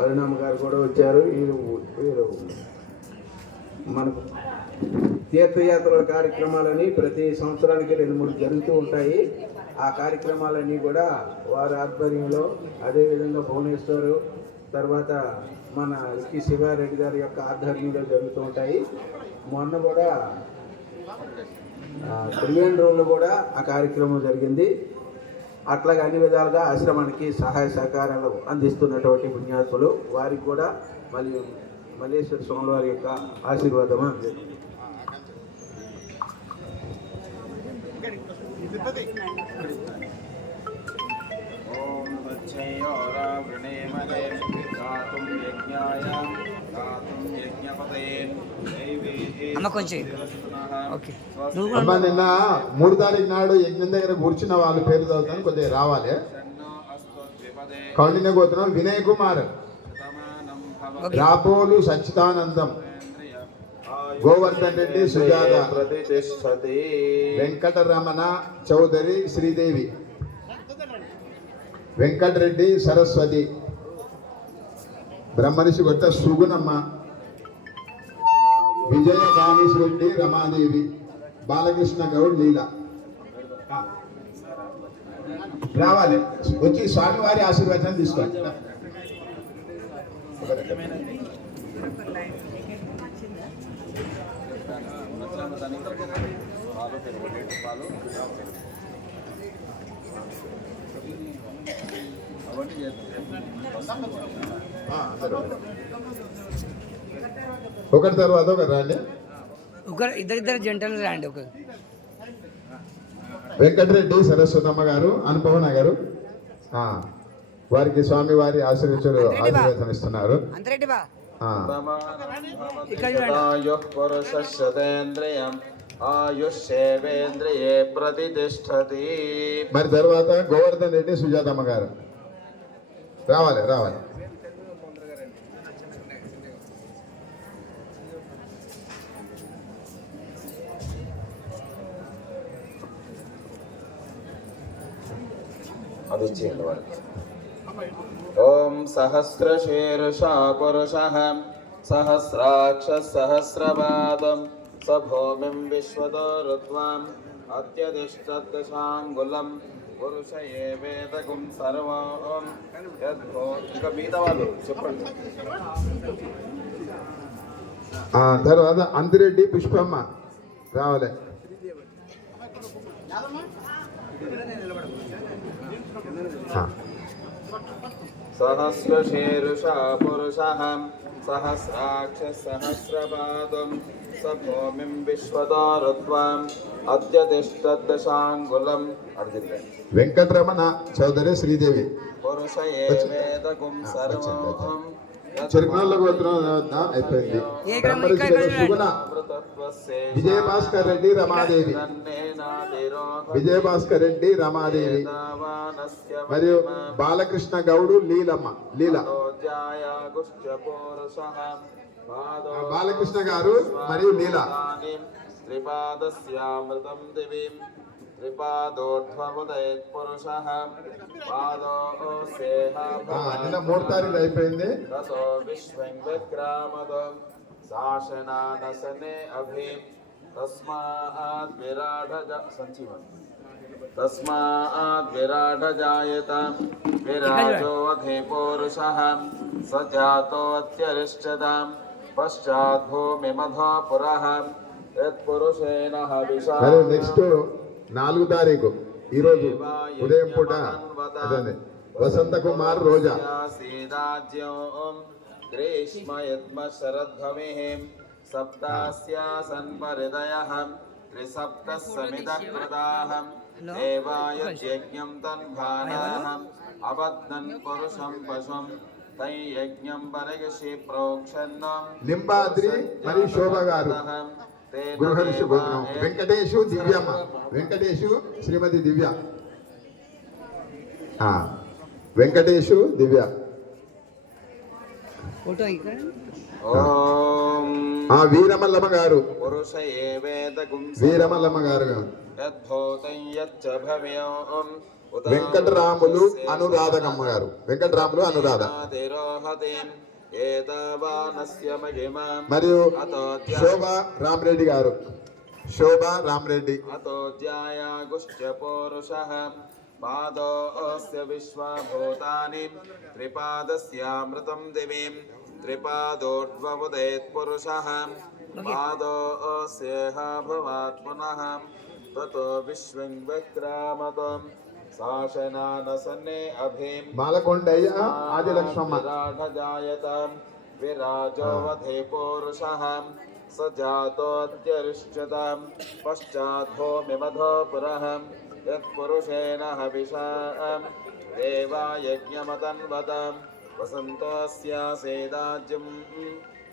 అరుణమ్మ గారు కూడా వచ్చారు. వీరు వీరు మనకు తీర్థయాత్రల కార్యక్రమాలని ప్రతి సంవత్సరానికి రెండు మూడు జరుగుతూ ఉంటాయి. ఆ కార్యక్రమాలన్నీ కూడా వారి ఆధ్వర్యంలో అదేవిధంగా భువనేశ్వరు తర్వాత మన కి శివారెడ్డి గారి యొక్క ఆధ్వర్యంలో జరుగుతూ ఉంటాయి. మొన్న కూడా ఆ, త్రివేంద్రంలో కూడా ఆ కార్యక్రమం జరిగింది. అట్లాగే అన్ని విధాలుగా ఆశ్రమానికి సహాయ సహకారాలు అందిస్తున్నటువంటి పుణ్యాత్ములు వారికి కూడా మళ్ళీ మల్లేశ్వర స్వామి వారి యొక్క ఆశీర్వాదము అంది ॐ అమ్మ కొంచెం ఓకే. అమ్మ నిన్న మూడు తారీఖు నాడు యజ్ఞం దగ్గర కూర్చున్న వాళ్ళ పేరు చదువుతాను కొద్దిగా రావాలి. కౌండిన్య గోత్రం వినయ్ కుమార్. రాపోలు సచ్చిదానందం. గోవర్ధన్ రెడ్డి సుజాత. వెంకటరమణ చౌదరి శ్రీదేవి. వెంకటరెడ్డి సరస్వతి. బ్రహ్మర్షి కొట్ట సుగుణమ్మ. విజయ కామేశ్ రమాదేవి బాలకృష్ణ గౌడ్ లీల. రావాలి. వచ్చి స్వామివారి ఆశీర్వచనం తీసుకోవాలి అవన్నీ చేస్తాం ఒకటి తర్వాత ఒకటి రండి. ఒకరు ఇద్దరిద్దరు జంటలు రండి ఒక. వెంకటరెడ్డి సరస్వతమ్మ గారు అనుపవన గారు. ఆ, వారికి స్వామి వారి ఆశీర్వచలు ఆశీర్వచనం ఇస్తున్నారు. మరి తర్వాత గోవర్ధన్ రెడ్డి సుజాతమ్మ గారు. రావాలి రావాలి. అది ఇచ్చేయండి వారికి ఓం సహస్రశీర్షా పురుష సహస్రాక్ష సహస్రపాదం స భూమిం విశ్వతో రుత్వాం అత్యధిష్టదశాంగులం పురుష ఏ వేదకం సర్వం ఇంకా మిగతా వాళ్ళు చెప్పండి తర్వాత అంతిరెడ్డి పుష్పమ్మ రావాలి. ఆ, సహస్రశీర్షా పురుష సహస్రాక్ష సహస్రపాదం స భూమిం విశ్వతో రుత్వాం అత్యధిష్టదశాంగులం అడిగింది వెంకటరమణ చౌదరి శ్రీదేవి పురుష గోత్రం వద్ద అయిపోయింది. విజయ భాస్కర్ రెడ్డి రమాదేవి. విజయ భాస్కర్ రెడ్డి రమాదేవి. మరియు బాలకృష్ణ గౌడు లీలమ్మ లీల. బాలకృష్ణ గారు మరియు లీల. త్రిపాదస్యామృతం దివీం. నిన్న మూడు తారీఖు అయిపోయింది. శాసనానసనే అభి తస్మాత్ విరాట సంజీవన్ తస్మాత్ విరాట జాయత విరాజో అధి పౌరుష స జాతో అత్యరిష్టదాం పశ్చాత్ భూమిమధ పురః యత్పురుషేణ హవిషా. నెక్స్ట్ నాలుగు తారీఖు. ఈరోజు ఉదయం పూట అదే వసంత కుమార్ రోజా. గ్రీష్మయద్మ శరద్భవే సప్తాస్యాసన్మహృదయః త్రిసప్తः సమిదకృతాహం దేవాయ యజ్ఞం తన్భానాహం అవత్నన్ పురుషం మరియు శోభ గారు గృహర్షి భోజనం. వెంకటేశు దివ్యమ్మ. వెంకటేశు శ్రీమతి దివ్య. వెంకటేశు దివ్య. వీరమల్లమ్మ గారు. వీరమల్లమ్మ గారు వెంకటరాములు అనురాధకమ్మ గారు. వెంకటరాములు అనురాధ. మరియు శోభ రామరెడ్డి గారు శోభ రామరెడ్డి పాదోస్య విశ్వభూతాని త్రిపాదస్యామృతం దివిం త్రిపాదోర్ధ్వముదయత్ పురుష పాదోస్యేహ భవాత్ పునః తతో విశ్వం వక్రామతం शासनानसने अभिम्। बालकोण्डय्य आदिलक्ष्मण विराढजायत विराजोऽवधे पौरुषः स जातोऽत्यरिष्यताम् पश्चाद्भूमिमधो पुरः। यत्पुरुषेण हविषा देवायज्ञमतन्वतम् वसन्तस्यासेदाज्यम्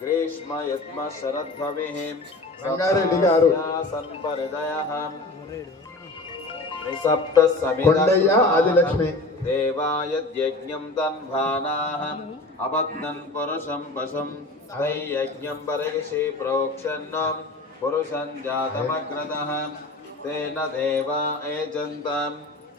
ग्रीष्म सन्परिदयः కొండయ్య ఆదిలక్ష్మి దేవాయజ్ఞం తన్భానాః అబద్ధన్ పురుషం పశం తై యజ్ఞం పరగసి ప్రోక్షన్నం పురుషం జాతమగ్రదః తేన దేవా ఏజంతం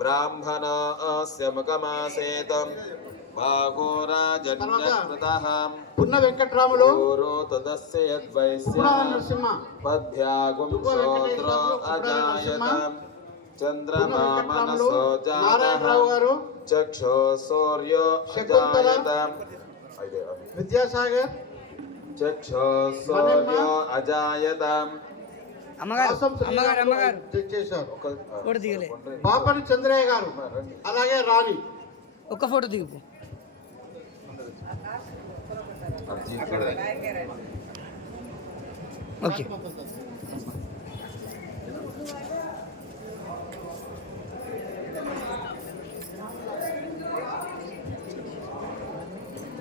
ब्राह्मणस्य मुखमासेत् बाहुराजन्यकृतः పున్న వెంకట్రాములు भोरो तदस्य यद्वैश्य పురాణ నరసింహ पद्भ्यागुं श्रोत्रो अजायताम् चन्द्रमा వెంకట్రాములు मनसो నారాయణరావు जातः గారు चक्षो सूर्यो शकुन्तला। अजायताम् अय्यो, अय्यो। విద్యాసాగర్ चक्षो सूर्यो अजायताम् అమ్మగారు అమ్మగారు అమ్మగారు. చేశారు. ఒక ఫోటో దిగలే. పాపని చంద్రయ్య గారు. అలాగే రాణి. ఒక్క ఫోటో దిగిపో. ఓకే.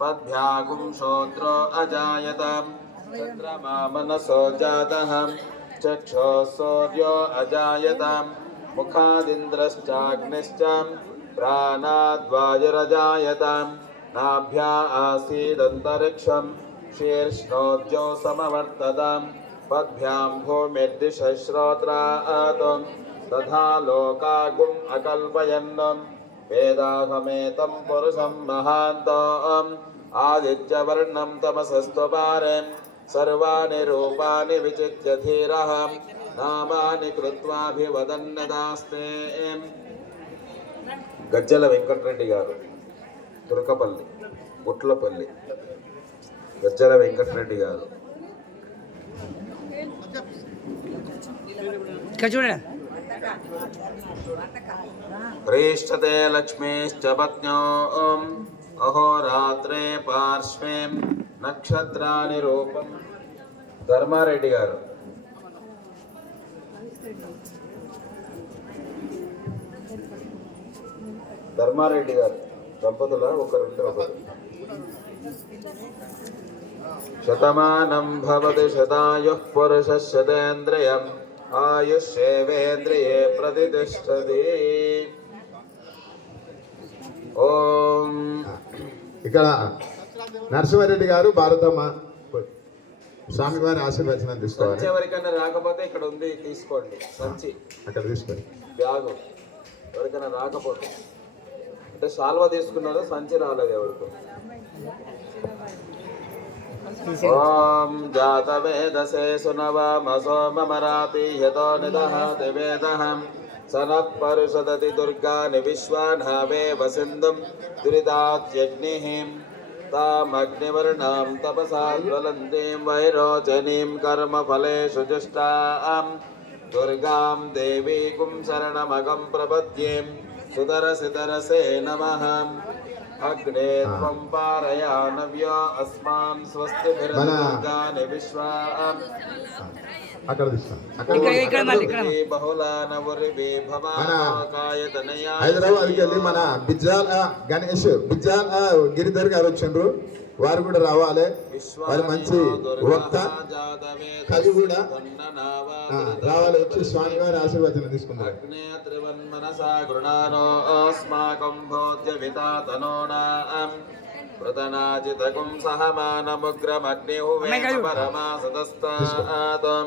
पद्भ्यागुं श्रोत्रो अजायत। चन्द्रमा मनसो जातः चक्षो सूर्यो अजायत। मुखादिन्द्रश्चाग्निश्च प्राणाद्वायुरजायतां नाभ्या आसीदन्तरिक्षं शीर्ष्णोज्जो समवर्ततां। पद्भ्यां भूमिर्दिशश्रोत्रात्। तथा लोकागुम् अकल्पयन्नम्। वेदाहमेतं पुरुषं महान्तम् आदित्यवर्णं तमसस्त्वपारे सर्वाणि रूपाणि विचित्य धीरः नामानि कृत्वाभिवदन्नदास्ते గజ్జల వెంకటరెడ్డి గారు తురకపల్లి గుట్లపల్లి గజ్జల వెంకటరెడ్డి గారు ఇక్కడ చూడండి ప్రేష్టతే లక్ష్మీశ్చ పత్న్యో అహోరాత్రే పార్శ్వే నక్షత్రాని రూపం ధర్మారెడ్డి గారు ధర్మారెడ్డి గారు దంపతుల ఒకరింటి ఒకరు శతమానం భవతి శతాయుః పురుషः శతేంద్రియం ప్రతిష్టతి ఓం ఇక్కడ నరసింహారెడ్డి గారు భారతమ్మ స్వామివారి ఆశీర్వచనం తీసుకోవాలి. ఎవరికైనా రాకపోతే ఇక్కడ ఉంది తీసుకోండి. సంచి. అక్కడ తీసుకోండి. బ్యాగు. ఎవరికైనా రాకపోతే. అంటే శాల్వా తీసుకున్నారో సంచి రాలేదు ఎవరికి. ॐ जातवेदसे सुनवामसो ममरापि यतो निदहति वेदः स नः परिषदति दुर्गानि विश्वानावेव सिन्धुं दुरितात्यग्निः। तामग्निवर्णां तपसा ज्वलन्तीं वैरोचनीं कर्मफलेषु जुष्टां। दुर्गां देवीकुं शरणमगं प्रपद्यें। सुदरसिदरसे नमः। అగ్రే త్వం పారయానవ్యో అస్మాన్ స్వస్తి నిర్గాని విశ్వా అక్కడ హైదరాబాద్కి వెళ్ళి మన బిజ్జాల్ గణేష్ బిజ్జాల్ గిరిధర్ గారు వచ్చిండ్రు. వారు కూడా రావాలి. వారు మంచి వక్త కవి కూడా రావాలి వచ్చి స్వామి వారి ఆశీర్వచనం తీసుకున్నారు ప్రతనాజితకుం సహమానముగ్రమగ్నిహువేమ పరమా సదస్తాతం